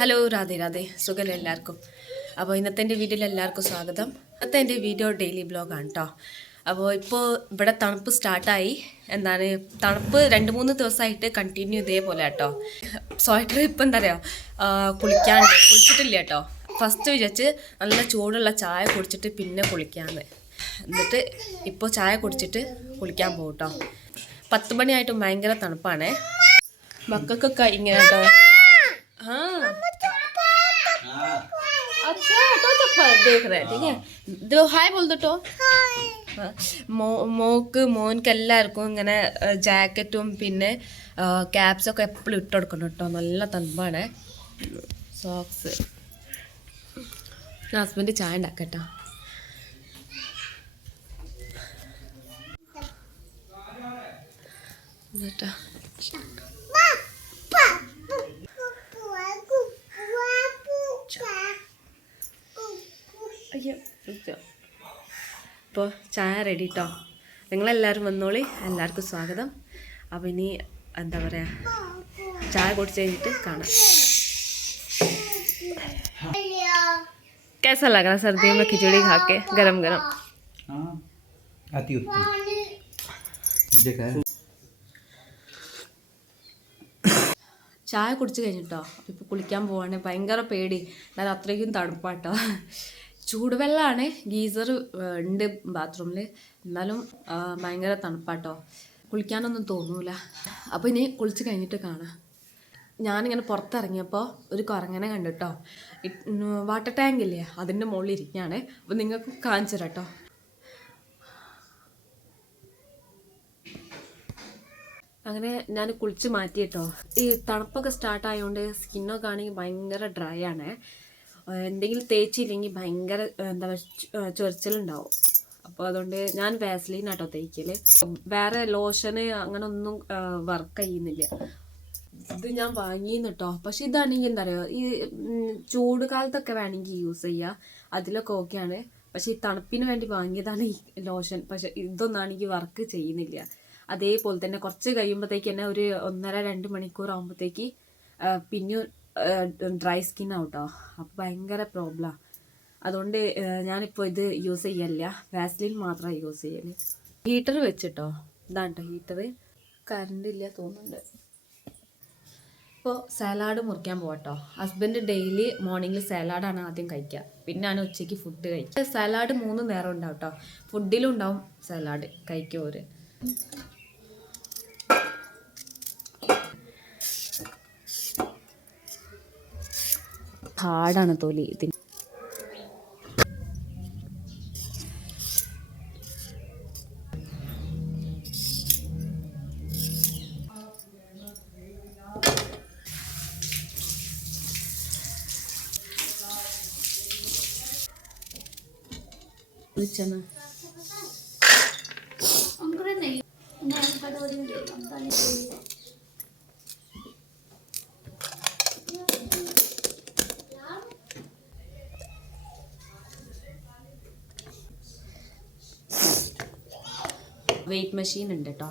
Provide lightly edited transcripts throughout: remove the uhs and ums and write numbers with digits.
Hello Radhe Radhe സുഖം എല്ലാവർക്കും. അപ്പോൾ ഇന്നത്തെ എൻ്റെ വീഡിയോയിൽ എല്ലാവർക്കും സ്വാഗതം. ഇന്നത്തെ എൻ്റെ വീഡിയോ ഡെയിലി ബ്ലോഗാണ് കേട്ടോ. അപ്പോൾ ഇപ്പോൾ ഇവിടെ തണുപ്പ് സ്റ്റാർട്ടായി. തണുപ്പ് 2-3 ദിവസമായിട്ട് കണ്ടിന്യൂ ഇതേപോലെ കേട്ടോ. സ്വെറ്റർ ഇപ്പം എന്താ പറയുക, കുളിച്ചിട്ടില്ല കേട്ടോ. ഫസ്റ്റ് വിചാരിച്ച് നല്ല ചൂടുള്ള ചായ കുടിച്ചിട്ട് പിന്നെ കുളിക്കാമെന്ന്. എന്നിട്ട് ഇപ്പോൾ ചായ കുടിച്ചിട്ട് കുളിക്കാൻ പോകും കേട്ടോ. 10 മണിയായിട്ടും ഭയങ്കര തണുപ്പാണേ. മക്കൾക്കൊക്കെ ഇങ്ങനെ കേട്ടോ. अच्छा तो चप्पल देख रहे हैं, ठीक है. दो हाय बोल दो. മോൻക്ക് എല്ലാവർക്കും ഇങ്ങനെ ജാക്കറ്റും പിന്നെ ക്യാപ്സൊക്കെ എപ്പോഴും ഇട്ട് കൊടുക്കണം കേട്ടോ. നല്ല തണുപ്പാണ്. സോക്സ് ഹസ്ബൻഡ് ചായ ഉണ്ടാക്കട്ടോ. എന്നിട്ടാ ഇപ്പോൾ ചായ റെഡി കേട്ടോ. നിങ്ങളെല്ലാവരും വന്നോളി, എല്ലാവർക്കും സ്വാഗതം. അപ്പോൾ ഇനി എന്താ പറയുക, ചായ കുടിച്ച് കഴിഞ്ഞിട്ട് കാണാം. कैसा लग रहा सर्दियों में खिचड़ी खा के गरम गरम? ചായ കുടിച്ച് കഴിഞ്ഞിട്ടോ ഇപ്പോൾ കുളിക്കാൻ പോവാണ്. ഭയങ്കര പേടി, എന്നാലും അത്രയ്ക്കും തണുപ്പാട്ടോ. ചൂടുവെള്ളമാണ്, ഗീസർ ഉണ്ട് ബാത്റൂമിൽ, എന്നാലും ഭയങ്കര തണുപ്പാട്ടോ. കുളിക്കാനൊന്നും തോന്നൂല. അപ്പോൾ ഇനി കുളിച്ച് കഴിഞ്ഞിട്ട് കാണാം. ഞാനിങ്ങനെ പുറത്തിറങ്ങിയപ്പോൾ ഒരു കുരങ്ങനെ കണ്ടിട്ടോ. വാട്ടർ ടാങ്കില്ലേ, അതിൻ്റെ മുകളിൽ ഇരിക്കുകയാണ്. അപ്പോൾ നിങ്ങൾക്ക് കാണിച്ചു തരാം കേട്ടോ. അങ്ങനെ ഞാൻ കുളിച്ച് മാറ്റിയിട്ടോ. ഈ തണുപ്പൊക്കെ സ്റ്റാർട്ടായതുകൊണ്ട് സ്കിന്നൊക്കെ ആണെങ്കിൽ ഭയങ്കര ഡ്രൈ ആണ്. എന്തെങ്കിലും തേച്ചില്ലെങ്കിൽ ഭയങ്കര എന്താ ചൊറിച്ചിലുണ്ടാവും. അപ്പോൾ അതുകൊണ്ട് ഞാൻ വാസലീനാട്ടോ തേക്കൽ. വേറെ ലോഷന് അങ്ങനെ ഒന്നും വർക്ക് ചെയ്യുന്നില്ല. ഇത് ഞാൻ വാങ്ങിയെന്ന് കേട്ടോ. പക്ഷെ ഇതാണെങ്കിൽ എന്താ പറയുക, ഈ ചൂട് കാലത്തൊക്കെ വേണമെങ്കിൽ യൂസ് ചെയ്യുക, അതിലൊക്കെ ഓക്കെയാണ്. പക്ഷെ ഈ തണുപ്പിന് വേണ്ടി വാങ്ങിയതാണ് ഈ ലോഷൻ. പക്ഷെ ഇതൊന്നാണെങ്കിൽ വർക്ക് ചെയ്യുന്നില്ല. അതേപോലെ തന്നെ കുറച്ച് കഴിയുമ്പോഴത്തേക്ക് തന്നെ ഒരു 1.5-2 മണിക്കൂർ ആകുമ്പോഴത്തേക്ക് പിന്നെ ഡ്രൈ സ്കിൻ ആവട്ടോ. അപ്പോൾ ഭയങ്കര പ്രോബ്ലമാണ്. അതുകൊണ്ട് ഞാനിപ്പോൾ ഇത് യൂസ് ചെയ്യലില്ല, വാസലിൻ മാത്രമാണ് യൂസ് ചെയ്യൽ. ഹീറ്റർ വെച്ചിട്ടോ. ഇതാണ് കേട്ടോ ഹീറ്റർ. കറണ്ട് ഇല്ല തോന്നുന്നുണ്ട്. ഇപ്പോൾ സലാഡ് മുറിക്കാൻ പോകട്ടോ. ഹസ്ബൻഡ് ഡെയിലി മോർണിംഗിൽ സലാഡാണ് ആദ്യം കഴിക്കുക, പിന്നെയാണ് ഉച്ചയ്ക്ക് ഫുഡ് കഴിക്കുക. സലാഡ് 3 നേരം ഉണ്ടാവും കേട്ടോ. ഫുഡിലും ഉണ്ടാവും സലാഡ്, കഴിക്കും ഒരു. ഹാർഡാണ് തൊലി ഇതിന്. വെയിറ്റ് മെഷീൻ ഉണ്ട് കേട്ടോ.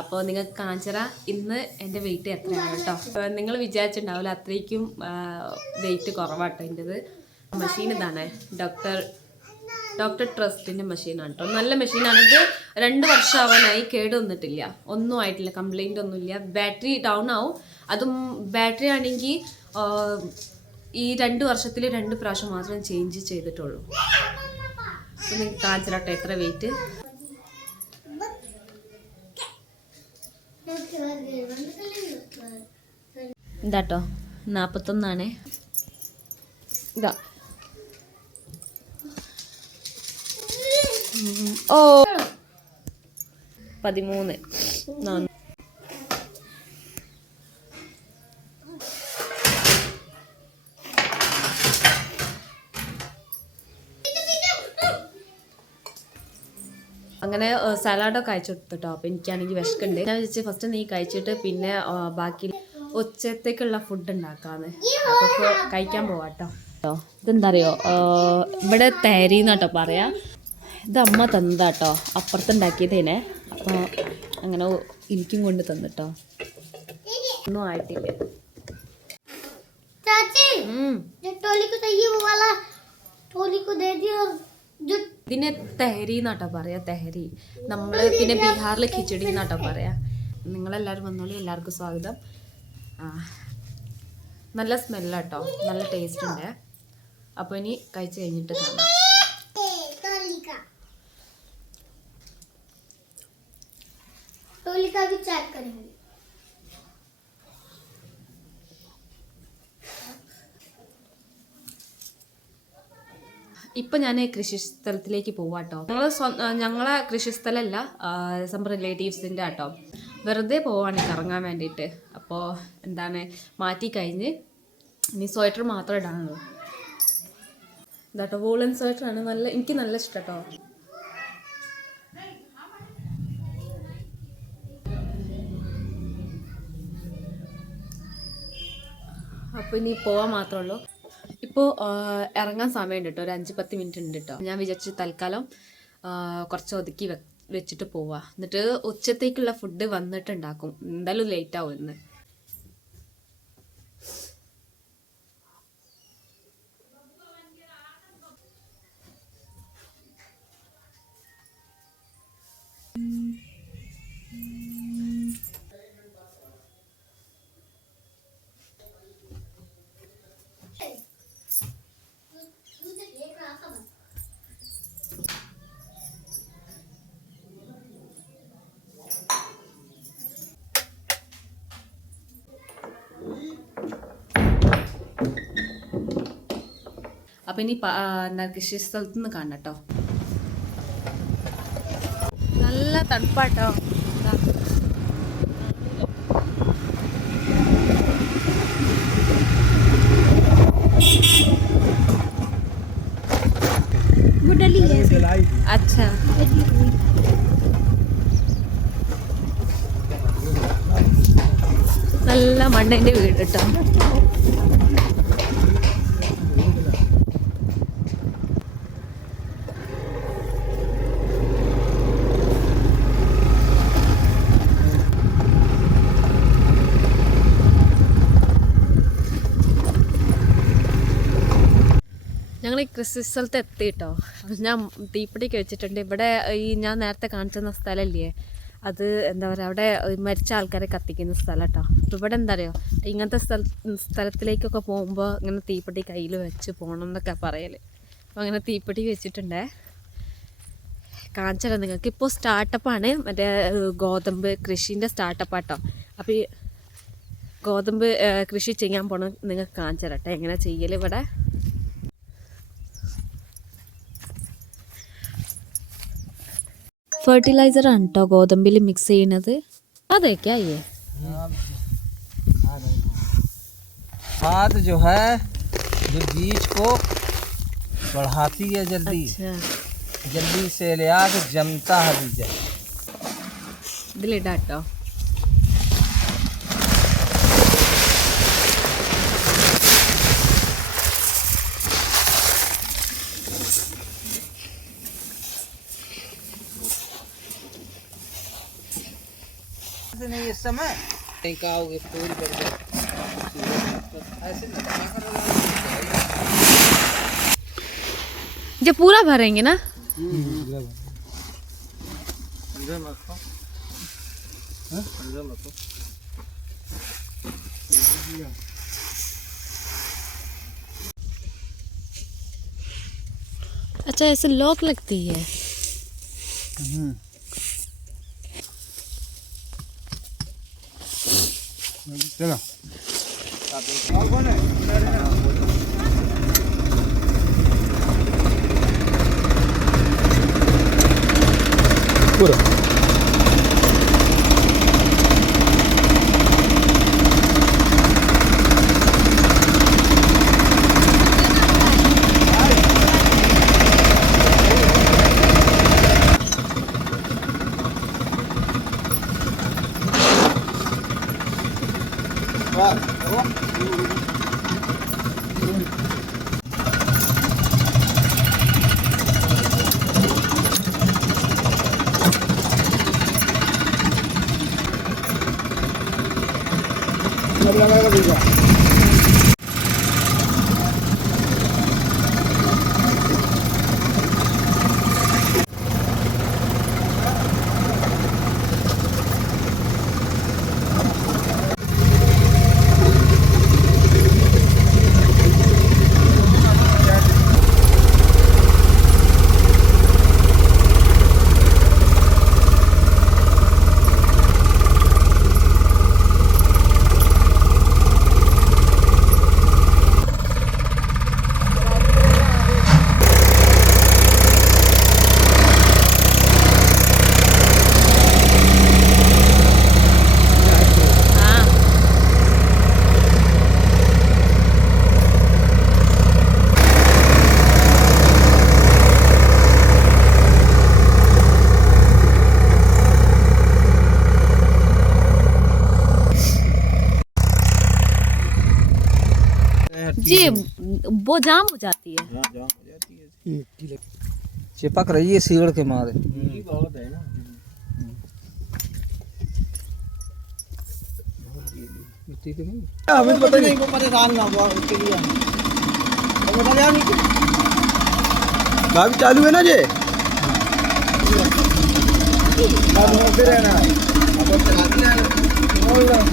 അപ്പോൾ നിങ്ങൾക്ക് കാണിച്ചറ ഇന്ന് എൻ്റെ വെയിറ്റ് എത്രയാണ് കേട്ടോ. നിങ്ങൾ വിചാരിച്ചിട്ടുണ്ടാവില്ല, അത്രയ്ക്കും വെയിറ്റ് കുറവാട്ടോ എൻ്റെത്. മെഷീൻ ഇതാണ്, ഡോക്ടർ ട്രസ്റ്റിൻ്റെ മെഷീനാണ് കേട്ടോ. നല്ല മെഷീനാണ്. ഇത് 2 വർഷം ആവാനായി, കേട് വന്നിട്ടില്ല, ഒന്നും ആയിട്ടില്ല, കംപ്ലൈൻ്റ് ഒന്നുമില്ല. ബാറ്ററി ഡൗൺ ആവും. അതും ബാറ്ററി ആണെങ്കിൽ ഈ 2 വർഷത്തിൽ 2 പ്രാവശ്യം മാത്രം ചേഞ്ച് ചെയ്തിട്ടുള്ളൂ. അപ്പോൾ നിങ്ങൾക്ക് കാണിച്ചിട്ടോ എത്ര വെയിറ്റ്. ഇതാട്ടോ 41 ഇതാ. ഓ 13 അങ്ങനെ സലാഡൊക്കെ അയച്ചു കൊടുത്തിട്ടോ. അപ്പോൾ എനിക്കാണെങ്കിൽ വിശക്കുണ്ട്. ഞാൻ വിചാരിച്ചു ഫസ്റ്റ് നീ കഴിച്ചിട്ട് പിന്നെ ബാക്കി ഉച്ചത്തേക്കുള്ള ഫുഡ് ഉണ്ടാക്കാന്ന്. അപ്പോൾ കഴിക്കാൻ പോവാട്ടോ. ഇതെന്താ അറിയോ, ഇവിടെ തേരീന്നാട്ടോ പറയാ. ഇത് അമ്മ തന്നതാട്ടോ, അപ്പുറത്തുണ്ടാക്കിയതേനെ. അപ്പോൾ അങ്ങനെ എനിക്കും കൊണ്ട് തന്നിട്ടോ. ഒന്നും ആയിട്ടില്ല. चाची जो टोली को चाहिए वो वाला टोली को दे दिया और जो ഇതിനെ തെഹരി എന്നാട്ടോ പറയാ. തെഹരി നമ്മൾ പിന്നെ ബീഹാറിൽ ഖിച്ചടി എന്നാട്ടോ പറയാ. നിങ്ങളെല്ലാവരും വന്നോളി, എല്ലാവർക്കും സ്വാഗതം. നല്ല സ്മെല്ലാട്ടോ, നല്ല ടേസ്റ്റ് ഉണ്ട്. അപ്പോൾ ഇനി കഴിച്ച് കഴിഞ്ഞിട്ട് കാണാം. टोली का भी चेक करेंगे. ഇപ്പം ഞാൻ കൃഷിസ്ഥലത്തിലേക്ക് പോവാട്ടോ. ഞങ്ങളെ കൃഷിസ്ഥലമല്ല, സം റിലേറ്റീവ്സിൻ്റെ ആട്ടോ. വെറുതെ പോവാണ് കറങ്ങാൻ വേണ്ടിയിട്ട്. അപ്പോൾ എന്താണ് മാറ്റി കഴിഞ്ഞ് ഇനി സ്വെറ്റർ മാത്രമേ ഇടാനുള്ളൂ. ഇതാട്ടോ വൂളൻ സ്വെറ്ററാണ്. എനിക്ക് നല്ല ഇഷ്ടം കേട്ടോ. അപ്പോൾ ഇനി പോവാൻ മാത്രമേ ഉള്ളൂ. ഇപ്പോൾ ഇറങ്ങാൻ സമയമുണ്ട് കേട്ടോ, ഒരു 5-10 മിനിറ്റ് ഉണ്ട് കേട്ടോ. ഞാൻ വിചാരിച്ചു തൽക്കാലം കുറച്ച് ഒതുക്കി വെച്ചിട്ട് പോവാം. എന്നിട്ട് ഉച്ചത്തേക്കുള്ള ഫുഡ് വന്നിട്ടുണ്ടാക്കും. എന്തായാലും ലേറ്റ് ആവും ഇന്ന്. അപ്പം ഇനി കൃഷി സ്ഥലത്ത് നിന്ന് കാണാം കേട്ടോ. നല്ല തണുപ്പാട്ടോ. अच्छा നല്ല മണ്ണിൻ്റെ വീട് കേട്ടോ. ഞങ്ങൾ ഈ കൃഷി സ്ഥലത്ത് എത്തി കേട്ടോ. ഞാൻ തീപ്പിടിക്ക് വെച്ചിട്ടുണ്ട്. ഇവിടെ ഈ ഞാൻ നേരത്തെ കാണിച്ചിരുന്ന സ്ഥലമില്ലേ, അത് എന്താ പറയുക, അവിടെ മരിച്ച ആൾക്കാരെ കത്തിക്കുന്ന സ്ഥലം കേട്ടോ. അപ്പോൾ ഇവിടെ എന്താ പറയുക, ഇങ്ങനത്തെ സ്ഥലത്തിലേക്കൊക്കെ പോകുമ്പോൾ ഇങ്ങനെ തീപ്പെട്ടി കയ്യിൽ വെച്ച് പോകണം എന്നൊക്കെ പറയൽ. അപ്പോൾ അങ്ങനെ തീപ്പെട്ടി വെച്ചിട്ടുണ്ടേ. കാണിച്ചു തരാം നിങ്ങൾക്ക്. ഇപ്പോൾ സ്റ്റാർട്ടപ്പാണ്, മറ്റേ ഗോതമ്പ് കൃഷീൻ്റെ സ്റ്റാർട്ടപ്പാട്ടോ. അപ്പോൾ ഈ ഗോതമ്പ് കൃഷി ചെയ്യാൻ പോകണം നിങ്ങൾക്ക് കാണിച്ചു തരട്ടെ എങ്ങനെ ചെയ്യൽ. ഇവിടെ ഫെർട്ടിലൈസർ ആണ് കേട്ടോ ഗോതമ്പിൽ മിക്സ് ചെയ്യുന്നത്. അതൊക്കെ ആയേ खाद जो है जो बीज को बढ़ाती है, जल्दी जल्दी से ले आके जमता है बीज. ഇതിലിടാം കേട്ടോ. नहीं इस समय नहीं खाओगे फूल कर दो ऐसे जब पूरा भरेंगे ना. अच्छा ऐसे लॉक लगती है. चलो पूरा वो जाम हो जाती है। चिपक रही है सीवड़ के मारे। बहुत है ना। मिट्टी तो नहीं, हमें तो पता नहीं, वो परेशान ना हुआ उसके लिए। भाभी चालू है ना ये, फिर है ना, अब चलाते हैं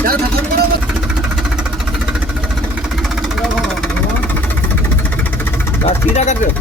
यार, खत्म करो मत, बस सीधा कर दो।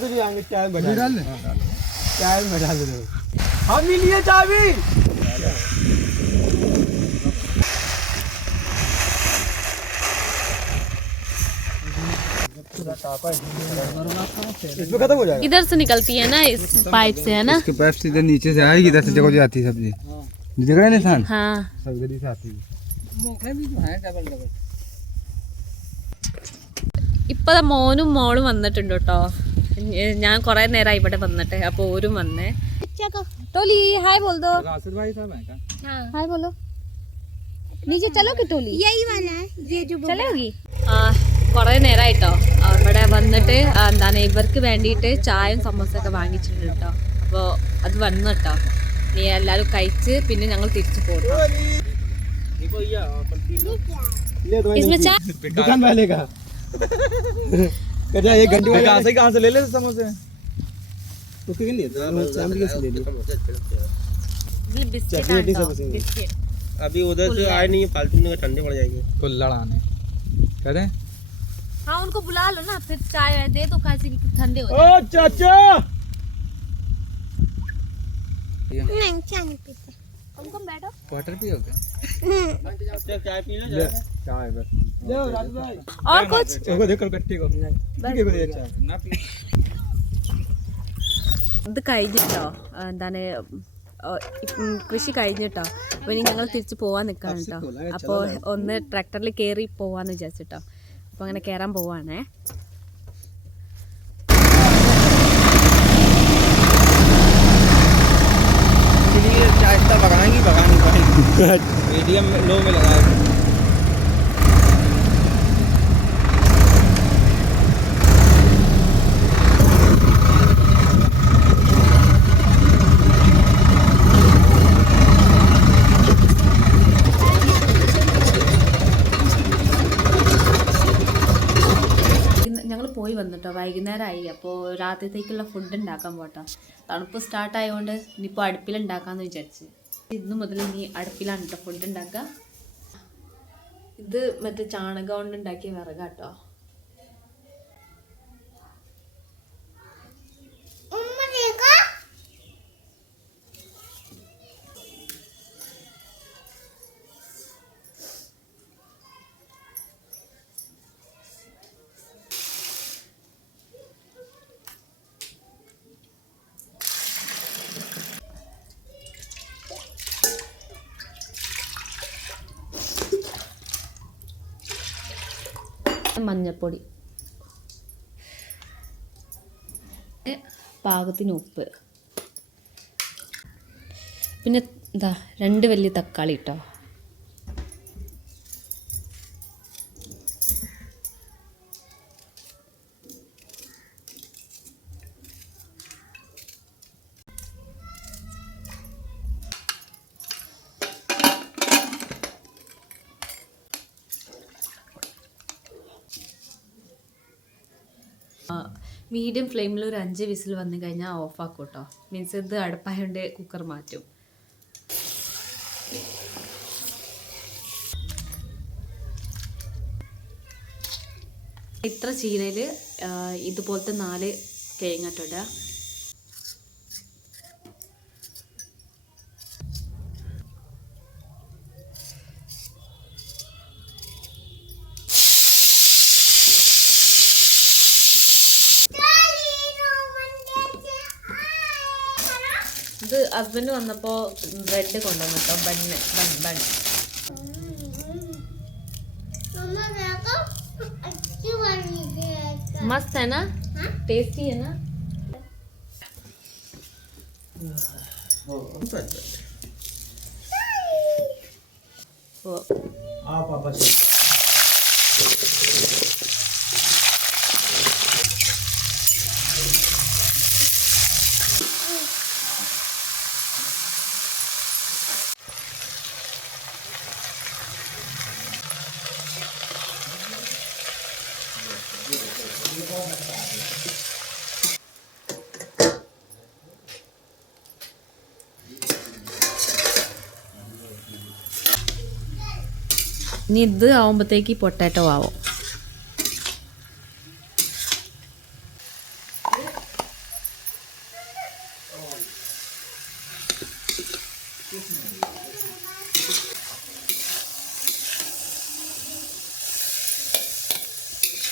तुझे आगे चाय में डाल दे, चाय में डाल दे, हम ही लिए चाबी। इसमें खत्म हो जाएगा। इधर से निकलती है ना, इस पाइप से, है ना? इसके पाइप सीधे नीचे से आएगी, इधर से जगह जाती है सब्जी, दिख रहा है निशान, हाँ। सब इधर से आती है। मोखे भी तो हैं डबल डबल। ഇപ്പൊ മോനും മോളും വന്നിട്ടുണ്ട് കേട്ടോ. ഞാൻ കുറെ നേരമായി ഇവിടെ വന്നിട്ട്. അപ്പൊ ഓരും വന്നേ. टोली हाय बोल दो। आसिफ भाई साहब हैं क्या? हाय बोलो। नीचे चलोगी टोली? यही वाला है ये जो ചലോഗി? കുറെ നേരമായിട്ടോ ഇവിടെ വന്നിട്ട്. എന്താണ് ഇവർക്ക് വേണ്ടിയിട്ട് ചായയും സമോസൊക്കെ വാങ്ങിച്ചിട്ടുണ്ട് കേട്ടോ. അപ്പോൾ അത് വന്നു കേട്ടോ. നീ എല്ലാവരും കഴിച്ച് പിന്നെ ഞങ്ങൾ തിരിച്ചു പോകും. इसमें चाय दुकान वाले का कहता है 1 घंटे में कहाँ से ले ले समोसे, उसके लिए फैमिली कैसे ले लो, बिस्किट बिस्किट। अभी उधर से आए नहीं, फालतू में ठंडे पड़ जाएंगे। कुल्हड़ आने कहते हैं। हाँ उनको बुला लो ना, फिर चाय दे दो कैसे ठंडे हो ओ चाचा नहीं चाय नहीं पीते। तुम बैठो। वाटर पियोगे? चाय पी लो, ले चाय बस ले राजू भाई, और कुछ इसको देख कर कट्टी को ठीक है को दे चाय ना पी। ഇത് കഴിഞ്ഞിട്ടോ. എന്താണ് കൃഷി കഴിഞ്ഞിട്ടോ. അപ്പോൾ ഇനി ഞങ്ങൾ തിരിച്ച് പോകാൻ നിൽക്കുകയാണ് കേട്ടോ. അപ്പോൾ ഒന്ന് ട്രാക്ടറിൽ കയറി പോവാന്ന് വിചാരിച്ചിട്ടോ. അപ്പോൾ അങ്ങനെ കയറാൻ പോവാണേ. चाय इतना भगाएंगी, भगा नहीं पाएंगी। मीडियम लो में लगा है। ഞങ്ങൾ പോയി വന്നിട്ടോ. വൈകുന്നേരമായി. അപ്പോൾ രാത്രിത്തേക്കുള്ള ഫുഡ് ഉണ്ടാക്കാൻ പോട്ടോ. തണുപ്പ് സ്റ്റാർട്ടായതുകൊണ്ട് ഇനിയിപ്പോൾ അടുപ്പിലുണ്ടാക്കാമെന്ന് വിചാരിച്ച്. ഇന്ന് മുതൽ ഇനി അടുപ്പിലാണ് കേട്ടോ ഫുഡ് ഉണ്ടാക്കുക. ഇത് മറ്റേ ചാണകം കൊണ്ട് ഉണ്ടാക്കിയ വിറകാട്ടോ. उम्मा देखा മഞ്ഞൾപ്പൊടി, പാകത്തിന് ഉപ്പ്, പിന്നെ ഇതാ 2 വലിയ തക്കാളി കേട്ടോ. മീഡിയം ഫ്ലെയിമിൽ ഒരു 5 വിസിൽ വന്നു കഴിഞ്ഞാൽ ഓഫാക്കും കേട്ടോ. മീൻസ് ഇത് അടുപ്പായതുകൊണ്ട് കുക്കർ മാറ്റും. ഇത്ര ചീരയിൽ ഇതുപോലത്തെ 4 കിഴങ്ങാട്ടോടാ. ഹസ്ബൻഡ് വന്നപ്പോൾ ബ്രെഡ് കൊണ്ടുവന്നു കേട്ടോ, ബൺ. मम्मा देखो अच्छी बनी है। मस्त है ना, टेस्टी है ना। वो हाँ पापा से ഇനി ഇത് ആവുമ്പോഴത്തേക്ക് പൊട്ടാറ്റോ ആവും.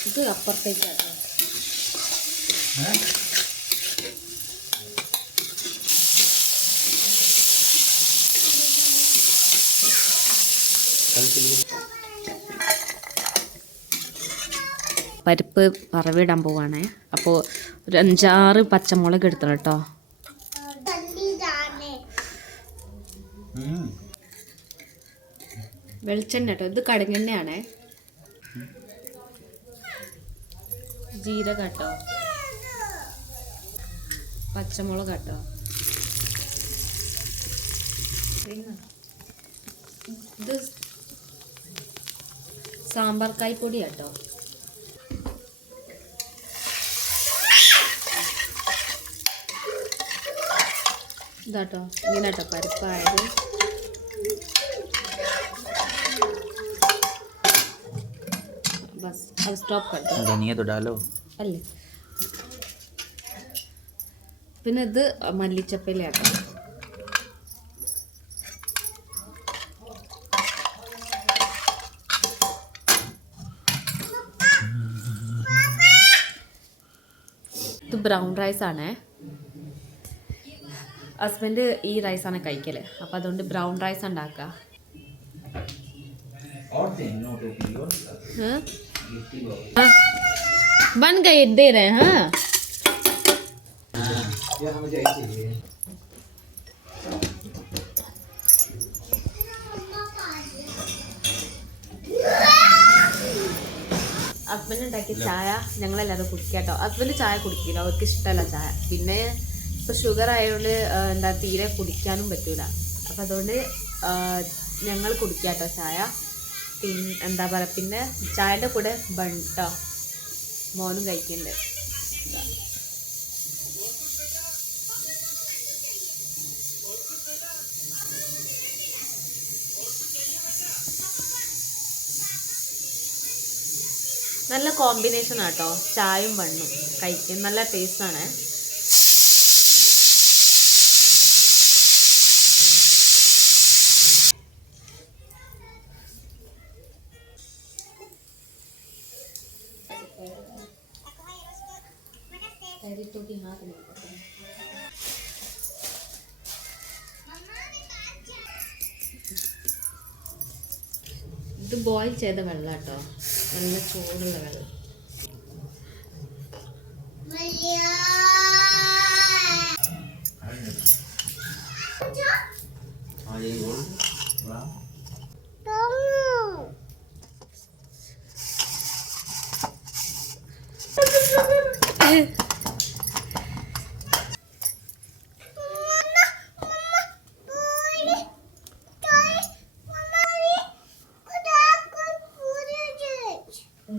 ഇത് അപ്പുറത്തേക്കാട്ടോ. പരിപ്പ് വറവിടാൻ പോവാണേ. അപ്പോൾ ഒരു 5-6 പച്ചമുളക് എടുത്തണം കേട്ടോ. जल्दी जाने വെളിച്ചെണ്ണ കേട്ടോ, ഇത് കടുകെണ്ണയാണേ. ജീരകം കേട്ടോ, പച്ചമുളക് കേട്ടോ, ഇത് സാമ്പാർ കായ്പൊടി കേട്ടോ. ഇതാട്ടോ, ഇങ്ങനെ കേട്ടോ പരിപ്പായത്. ബസ് अब स्टॉप कर दो. धनिया तो डालो. അല്ലേ, പിന്നെ ഇത് മല്ലിച്ചപ്പിലാട്ടോ. ഇത് ബ്രൗൺ റൈസ് ആണേ. ഹസ്ബൻഡ് ഈ റൈസാണ് കഴിക്കല്, അപ്പം അതുകൊണ്ട് ബ്രൗൺ റൈസ് ഉണ്ടാക്കുക. बन गए, दे रहे हैं. हाँ ഹസ്ബൻഡ് ഉണ്ടാക്കിയ ചായ ഞങ്ങളെല്ലാവരും കുടിക്കാട്ടോ. ഹസ്ബൻഡ് ചായ കുടിക്കില്ല, അവർക്ക് ഇഷ്ടമല്ല ചായ. പിന്നെ ഇപ്പോൾ ഷുഗർ ആയതുകൊണ്ട് എന്താ തീരെ കുടിക്കാനും പറ്റൂല. അപ്പം അതുകൊണ്ട് ഞങ്ങൾ കുടിക്കാട്ടോ ചായ. പിന്നെ എന്താ പറയുക, പിന്നെ ചായൻ്റെ കൂടെ ബണ്ട്ടോ മോനും കഴിക്കുന്നുണ്ട്. നല്ല കോമ്പിനേഷൻ ആട്ടോ, ചായയും ബണ്ണും കഴിക്കാൻ നല്ല ടേസ്റ്റാണ്. ഇത് ബോയിൽ ചെയ്ത വെള്ളം കേട്ടോ, നല്ല ചൂടുള്ള വെള്ളം.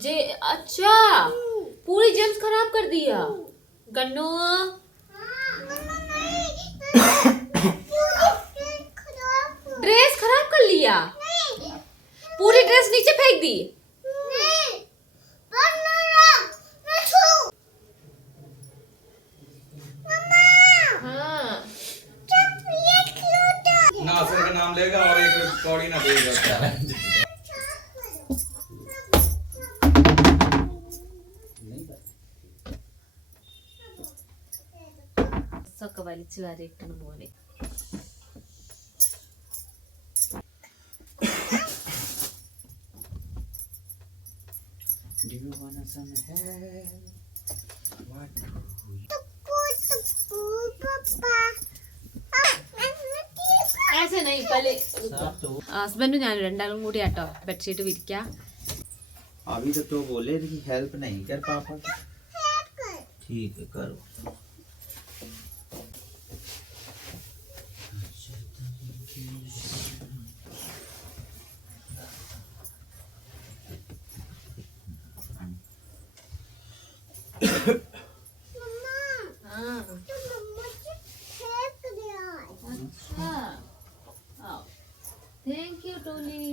जे अच्छा, पूरी जेम्स खराब कर दिया गन्नो. ड्रेस खराब कर लिया, पूरी ड्रेस नीचे फेंक दी. हाँ नासिर का नाम लेगा और एक कौड़ी ना देगा. ഒക്കെ വലിച്ചു വാരിയിട്ടാണ് മോനെ. Do you want some help? What? ऐसे नहीं पहले सब तो ഹസ്ബൻഡും ഞാൻ രണ്ടാളും കൂടി ആട്ടോ ബെഡ്ഷീറ്റ് വിരിക്കാം. अभी तो बोले थे कि हेल्प नहीं कर पापा की। ठीक है करो। थैंक यू टोली.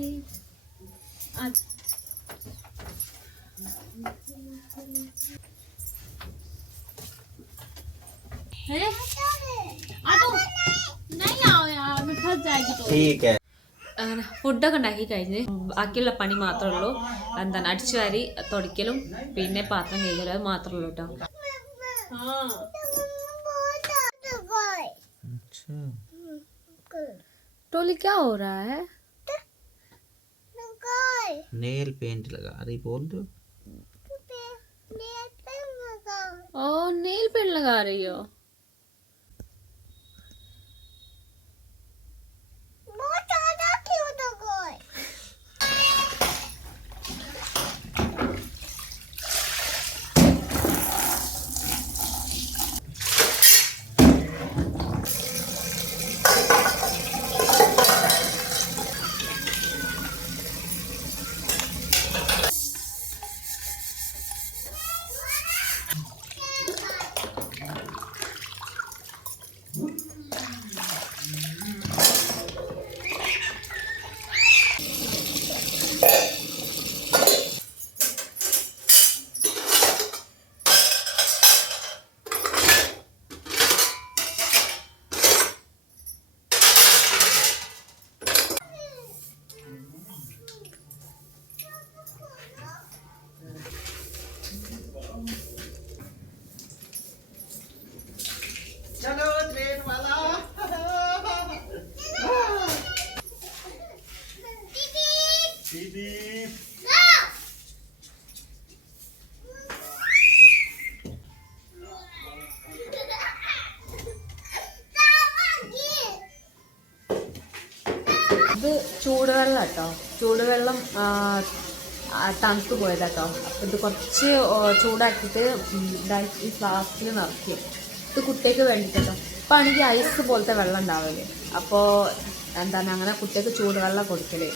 नहीं आओ यार मैं फंस जाएगी तो. ठीक है। അങ്ങനെ ഫുഡൊക്കെ ഉണ്ടാക്കി കഴിഞ്ഞ് ബാക്കിയുള്ള പണി മാത്രമേ ഉള്ളൂ. എന്താണ് അടിച്ചു വാരി തുടയ്ക്കലും പിന്നെ പാത്രം കഴുകലും അത് മാത്രമേ ഉള്ളൂ കേട്ടോ. अच्छा टोली क्या हो रहा है? नेल पेंट लगा रही बोल दो। ओ नेल पेंट लगा रही हो. चलो ट्रेन वाला। ഇത് ചൂടുവെള്ളം കേട്ടോ. ചൂടുവെള്ളം തണുത്ത് പോയതാട്ടോ. അപ്പോൾ ഇത് കുറച്ച് ചൂടാക്കിയിട്ട് ഈ ഫ്ലാസ്കിൽ നിറയ്ക്കും. ഇത് കുട്ടിക്ക് വേണ്ടിയിട്ടോ. അപ്പോൾ ആണെങ്കിൽ ഐസ് പോലത്തെ വെള്ളം ഉണ്ടാവില്ലേ, അപ്പോൾ എന്താണ് അങ്ങനെ കുട്ടിക്ക് ചൂടുവെള്ളം കൊടുക്കല്.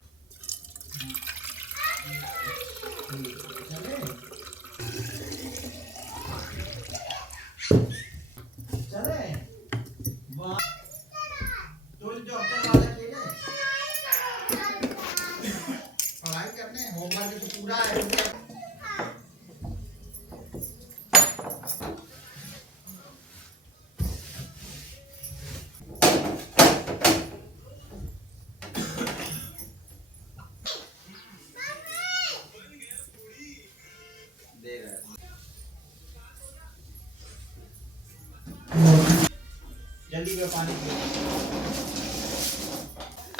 पढ़ाई करने होमवर्क तो पूरा है। जल्दी में पानी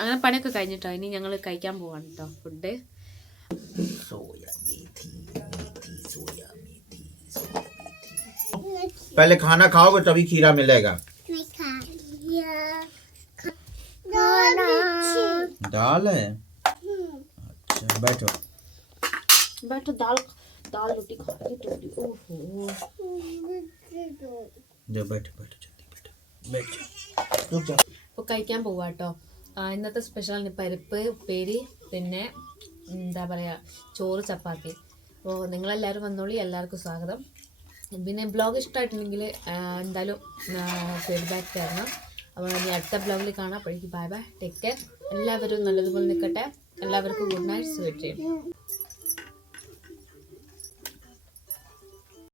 അങ്ങനെ പണിയൊക്കെ കഴിഞ്ഞിട്ടോ. ഇനി ഞങ്ങൾ കഴിക്കാൻ പോവാണ് കേട്ടോ ഫുഡ്. सोया मेथी पहले खाना खाओगे तभी खीरा मिलेगा। दाल है। अच्छा बैठो बैठो. दाल रोटी खा रही टोली. ओहो जो बैठो बैठो जल्दी बैठो बैठो रुक जाओ। അപ്പോൾ കഴിക്കാൻ പോവാ കേട്ടോ. ഇന്നത്തെ സ്പെഷ്യൽ പരിപ്പ് ഉപ്പേരി പിന്നെ എന്താ പറയുക ചോറ് ചപ്പാത്തി. അപ്പോൾ നിങ്ങളെല്ലാവരും വന്നോളി, എല്ലാവർക്കും സ്വാഗതം. പിന്നെ ബ്ലോഗ് ഇഷ്ടമായിട്ടുണ്ടെങ്കിൽ എന്തായാലും ഫീഡ്ബാക്ക് തരണം. അപ്പോൾ ഇനി അടുത്ത ബ്ലോഗിൽ കാണാം. അപ്പോഴേക്കും ബൈ ബൈ, ടേക്ക് കെയർ. എല്ലാവരും നല്ലതുപോലെ നിൽക്കട്ടെ. എല്ലാവർക്കും ഗുഡ് നൈറ്റ്, സ്വീറ്റ് ഡ്രീം.